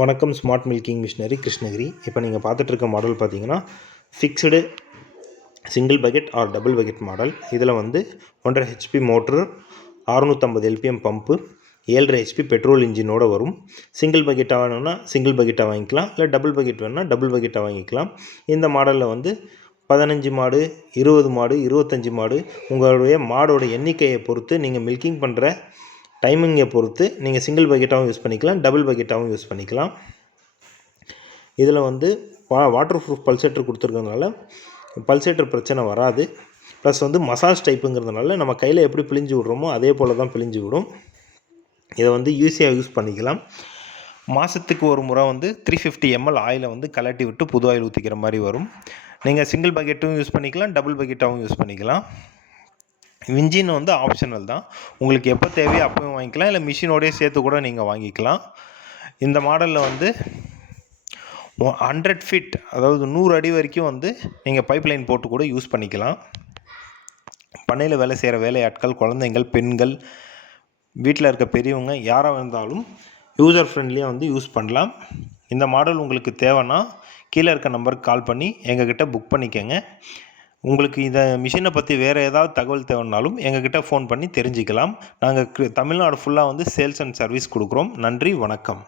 வணக்கம். Smart milking machinery Krishnagiri. இப்போ நீங்கள் பார்த்துட்ருக்க மாடல் பார்த்தீங்கன்னா fixed single bucket or double bucket model. இதில் வந்து 1.5 HP motor, 650 LPM pump, 7.5 HP petrol இன்ஜினோடு வரும். சிங்கிள் பக்கெட்டாக வேணும்னா சிங்கிள் பக்கெட்டாக வாங்கிக்கலாம், இல்லை டபுள் பக்கெட் வேணும்னா டபுள் பக்கெட்டாக வாங்கிக்கலாம். இந்த மாடலில் வந்து 15 மாடு, 20 மாடு, 25 மாடு உங்களுடைய மாடோட எண்ணிக்கையை பொறுத்து நீங்கள் மில்கிங் பண்ணுற டைமிங்கை பொறுத்து நீங்கள் சிங்கிள் பக்கெட்டாகவும் யூஸ் பண்ணிக்கலாம், டபுள் பக்கெட்டாகவும் யூஸ் பண்ணிக்கலாம். இதில் வந்து வாட்டர் ப்ரூஃப் பல்சேட்டர் கொடுத்துருக்கறதுனால பல்சேட்டர் பிரச்சனை வராது. ப்ளஸ் வந்து மசாஜ் டைப்புங்கிறதுனால நம்ம கையில் எப்படி பிழிஞ்சு விட்றோமோ அதே போல் தான் பிழிஞ்சு விடும். இதை வந்து ஈஸியாக யூஸ் பண்ணிக்கலாம். மாதத்துக்கு ஒரு முறை வந்து 350 ml ஆயிலை வந்து கலட்டி விட்டு புது ஆயில் ஊற்றிக்கிற மாதிரி வரும். நீங்கள் சிங்கிள் பக்கெட்டும் யூஸ் பண்ணிக்கலாம், டபுள் பக்கெட்டாகவும் யூஸ் பண்ணிக்கலாம். இன்ஜின் வந்து ஆப்ஷனல் தான். உங்களுக்கு எப்போ தேவையோ அப்போயும் வாங்கிக்கலாம், இல்லை மிஷினோடய சேர்த்து கூட நீங்கள் வாங்கிக்கலாம். இந்த மாடலில் வந்து 100 ஃபீட், அதாவது 100 அடி வரைக்கும் வந்து நீங்கள் பைப் லைன் போட்டு கூட யூஸ் பண்ணிக்கலாம். பண்ணையில் வேலை செய்கிற வேலையாட்கள், குழந்தைங்கள், பெண்கள், வீட்டில் இருக்க பெரியவங்க யாராக இருந்தாலும் யூசர் ஃப்ரெண்ட்லியாக வந்து யூஸ் பண்ணலாம். இந்த மாடல் உங்களுக்கு தேவைன்னா கீழே இருக்க நம்பருக்கு கால் பண்ணி எங்ககிட்ட புக் பண்ணிக்கோங்க. உங்களுக்கு இந்த மிஷினை பற்றி வேறு ஏதாவது தகவல் தேவைன்னாலும் எங்ககிட்ட ஃபோன் பண்ணி தெரிஞ்சுக்கலாம். நாங்கள் தமிழ்நாடு ஃபுல்லாக வந்து சேல்ஸ் அண்ட் சர்வீஸ் கொடுக்குறோம். நன்றி, வணக்கம்.